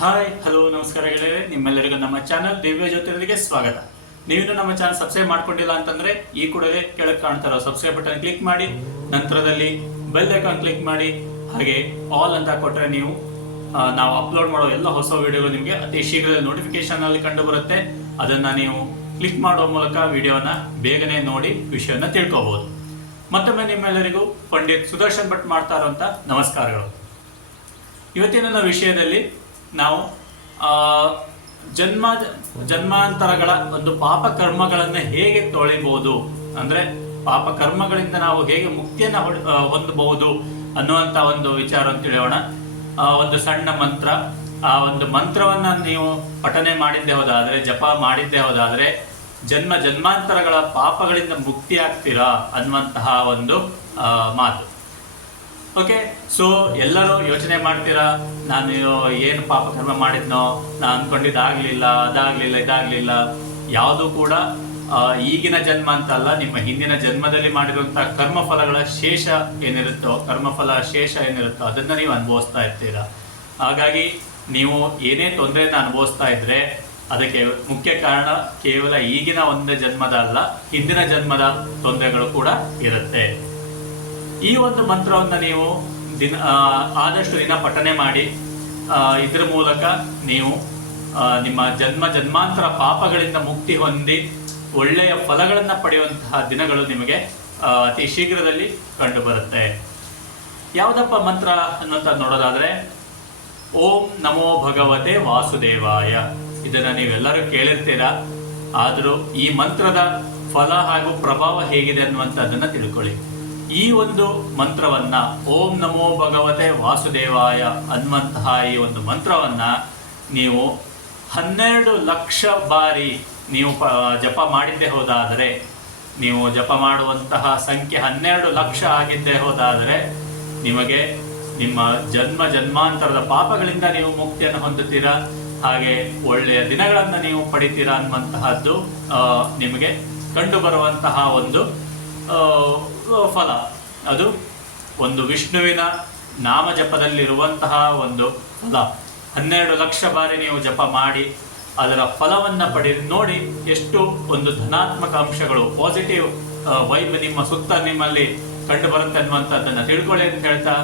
Hi hello ನಮಸ್ಕಾರ ಗೆಳೆಯರೆ, ನಿಮ್ಮೆಲ್ಲರಿಗೂ ನಮ್ಮ ಚಾನಲ್ ದಿವ್ಯ ಜ್ಯೋತಿರ್ಗೆ ಸ್ವಾಗತ. ನೀವಿನ್ನು ನಮ್ಮ ಚಾನಲ್ ಸಬ್ಸ್ಕ್ರೈಬ್ ಮಾಡ್ಕೊಂಡಿಲ್ಲ ಅಂತಂದ್ರೆ ಈ ಕೂಡಲೇ ಕೆಳಗೆ ಕಾಣ್ತಾರೋ ಸಬ್ಸ್ಕ್ರೈಬ್ ಬಟನ್ ಕ್ಲಿಕ್ ಮಾಡಿ, ನಂತರದಲ್ಲಿ ಬೆಲ್ ಐಕಾನ್ ಕ್ಲಿಕ್ ಮಾಡಿ, ಹಾಗೆ ಆಲ್ ಅಂತ ಕೊಟ್ಟರೆ ನೀವು ನಾವು ಅಪ್ಲೋಡ್ ಮಾಡೋ ಎಲ್ಲ ಹೊಸ ವಿಡಿಯೋಗಳು ನಿಮಗೆ ಅತಿ ಶೀಘ್ರದಲ್ಲಿ ನೋಟಿಫಿಕೇಶನ್ ಅಲ್ಲಿ ಕಂಡು ಬರುತ್ತೆ. ಅದನ್ನ ನೀವು ಕ್ಲಿಕ್ ಮಾಡೋ ಮೂಲಕ ವಿಡಿಯೋನ ಬೇಗನೆ ನೋಡಿ ವಿಷಯನ ತಿಳ್ಕೋಬಹುದು. ಮತ್ತೊಮ್ಮೆ ನಿಮ್ಮೆಲ್ಲರಿಗೂ ಪಂಡಿತ್ ಸುದರ್ಶನ್ ಭಟ್ ಮಾಡ್ತಾ ಇರುವಂತ ನಮಸ್ಕಾರಗಳು. ಇವತ್ತಿನ ವಿಷಯದಲ್ಲಿ ನಾವು ಜನ್ಮಾಂತರಗಳ ಒಂದು ಪಾಪ ಕರ್ಮಗಳನ್ನು ಹೇಗೆ ತೊಳಿಬಹುದು, ಅಂದ್ರೆ ಪಾಪ ಕರ್ಮಗಳಿಂದ ನಾವು ಹೇಗೆ ಮುಕ್ತಿಯನ್ನ ಹೊಂದಬಹುದು ಅನ್ನುವಂತ ಒಂದು ವಿಚಾರ ಅಂತ ತಿಳಿಯೋಣ. ಒಂದು ಸಣ್ಣ ಮಂತ್ರ, ಆ ಒಂದು ಮಂತ್ರವನ್ನ ನೀವು ಪಠನೆ ಮಾಡಿದ್ದೇ ಹೋದಾದ್ರೆ, ಜಪ ಮಾಡಿದ್ದೇ ಹೋದಾದ್ರೆ ಜನ್ಮಾಂತರಗಳ ಪಾಪಗಳಿಂದ ಮುಕ್ತಿ ಆಗ್ತೀರಾ ಅನ್ನುವಂತಹ ಒಂದು ಮಾತು. ಓಕೆ, ಸೊ ಎಲ್ಲರೂ ಯೋಚನೆ ಮಾಡ್ತೀರಾ, ನಾನು ಏನು ಪಾಪ ಕರ್ಮ ಮಾಡಿದ್ನೋ, ನಾನು ಅನ್ಕೊಂಡಿದ್ದಾಗ್ಲಿಲ್ಲ, ಇದಾಗ್ಲಿಲ್ಲ. ಯಾವುದು ಕೂಡ ಈಗಿನ ಜನ್ಮ ಅಂತ ಅಲ್ಲ, ನಿಮ್ಮ ಹಿಂದಿನ ಜನ್ಮದಲ್ಲಿ ಮಾಡಿರುವಂತಹ ಕರ್ಮಫಲ ಶೇಷ ಏನಿರುತ್ತೋ ಅದನ್ನ ನೀವು ಅನುಭವಿಸ್ತಾ ಇರ್ತೀರಾ. ಹಾಗಾಗಿ ನೀವು ಏನೇ ತೊಂದರೆಯನ್ನು ಅನುಭವಿಸ್ತಾ ಇದ್ರೆ ಅದಕ್ಕೆ ಮುಖ್ಯ ಕಾರಣ ಕೇವಲ ಈಗಿನ ಒಂದೇ ಜನ್ಮದ ಅಲ್ಲ, ಹಿಂದಿನ ಜನ್ಮದ ತೊಂದರೆಗಳು ಕೂಡ ಇರುತ್ತೆ. ಈ ಒಂದು ಮಂತ್ರವನ್ನ ನೀವು ಆದಷ್ಟು ದಿನ ಪಠನೆ ಮಾಡಿ, ಇದರ ಮೂಲಕ ನೀವು ನಿಮ್ಮ ಜನ್ಮಾಂತರ ಪಾಪಗಳಿಂದ ಮುಕ್ತಿ ಹೊಂದಿ ಒಳ್ಳೆಯ ಫಲಗಳನ್ನು ಪಡೆಯುವಂತಹ ದಿನಗಳು ನಿಮಗೆ ಅತಿ ಶೀಘ್ರದಲ್ಲಿ ಕಂಡು ಬರುತ್ತೆ. ಯಾವುದಪ್ಪ ಮಂತ್ರ ಅನ್ನೋಂತ ನೋಡೋದಾದ್ರೆ, ಓಂ ನಮೋ ಭಗವತೆ ವಾಸುದೇವಾಯ. ಇದನ್ನ ನೀವೆಲ್ಲರೂ ಕೇಳಿರ್ತೀರಾ, ಆದರೂ ಈ ಮಂತ್ರದ ಫಲ ಹಾಗೂ ಪ್ರಭಾವ ಹೇಗಿದೆ ಅನ್ನುವಂಥದ್ದನ್ನ ತಿಳ್ಕೊಳ್ಳಿ. ಈ ಒಂದು ಮಂತ್ರವನ್ನ, ಓಂ ನಮೋ ಭಗವತೆ ವಾಸುದೇವಾಯ ಅನ್ನುವಂತಹ ಈ ಒಂದು ಮಂತ್ರವನ್ನ ನೀವು 12 ಲಕ್ಷ ಬಾರಿ ನೀವು ಜಪ ಮಾಡಿದ್ದೇ ಹೋದಾದರೆ, ನೀವು ಜಪ ಮಾಡುವಂತಹ ಸಂಖ್ಯೆ 12 ಲಕ್ಷ ಆಗಿದ್ದೇ ಹೋದಾದರೆ ನಿಮಗೆ ನಿಮ್ಮ ಜನ್ಮಾಂತರದ ಪಾಪಗಳಿಂದ ನೀವು ಮುಕ್ತಿಯನ್ನು ಹೊಂದುತ್ತೀರಾ, ಹಾಗೆ ಒಳ್ಳೆಯ ದಿನಗಳನ್ನು ನೀವು ಪಡಿತೀರಾ ಅನ್ನುವಂತಹದ್ದು ನಿಮಗೆ ಕಂಡು ಬರುವಂತಹ ಒಂದು ಫಲ. ಅದು ಒಂದು ವಿಷ್ಣುವಿನ ನಾಮ ಜಪದಲ್ಲಿರುವಂತಹ ಒಂದು ಫಲ. 12 ಲಕ್ಷ ಬಾರಿ ನೀವು ಜಪ ಮಾಡಿ ಅದರ ಫಲವನ್ನ ನೋಡಿ ಎಷ್ಟು ಒಂದು ಧನಾತ್ಮಕ ಅಂಶಗಳು, ಪಾಸಿಟಿವ್ ವೈಬ್ ನಿಮ್ಮ ಸುತ್ತ ನಿಮ್ಮಲ್ಲಿ ಕಂಡು ಬರುತ್ತೆ ಅನ್ನುವಂಥದ್ದನ್ನು ತಿಳ್ಕೊಳ್ಳಿ ಅಂತ ಹೇಳ್ತಾ,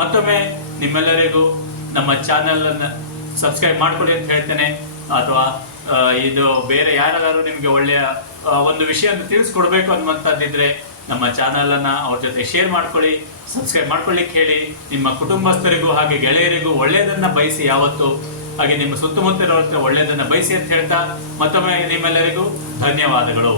ಮತ್ತೊಮ್ಮೆ ನಿಮ್ಮೆಲ್ಲರಿಗೂ ನಮ್ಮ ಚಾನೆಲ್ ಅನ್ನು ಸಬ್ಸ್ಕ್ರೈಬ್ ಮಾಡ್ಕೊಳ್ಳಿ ಅಂತ ಹೇಳ್ತೇನೆ. ಅಥವಾ ಇದು ಬೇರೆ ಯಾರಾದರೂ ನಿಮಗೆ ಒಳ್ಳೆಯ ಒಂದು ವಿಷಯವನ್ನು ತಿಳಿಸ್ಕೊಡ್ಬೇಕು ಅನ್ನುವಂಥದ್ದಿದ್ರೆ ನಮ್ಮ ಚಾನಲ್ ಅನ್ನ ಅವ್ರ ಜೊತೆ ಶೇರ್ ಮಾಡ್ಕೊಳ್ಳಿ, ಸಬ್ಸ್ಕ್ರೈಬ್ ಮಾಡ್ಕೊಳ್ಳಿಕ್ಕೆ ಹೇಳಿ. ನಿಮ್ಮ ಕುಟುಂಬಸ್ಥರಿಗೂ ಹಾಗೆ ಗೆಳೆಯರಿಗೂ ಒಳ್ಳೆಯದನ್ನ ಬಯಸಿ, ಯಾವತ್ತು ಹಾಗೆ ನಿಮ್ಮ ಸುತ್ತಮುತ್ತ ಒಳ್ಳೆಯದನ್ನ ಬಯಸಿ ಅಂತ ಹೇಳ್ತಾ, ಮತ್ತೊಮ್ಮೆ ನಿಮ್ಮೆಲ್ಲರಿಗೂ ಧನ್ಯವಾದಗಳು.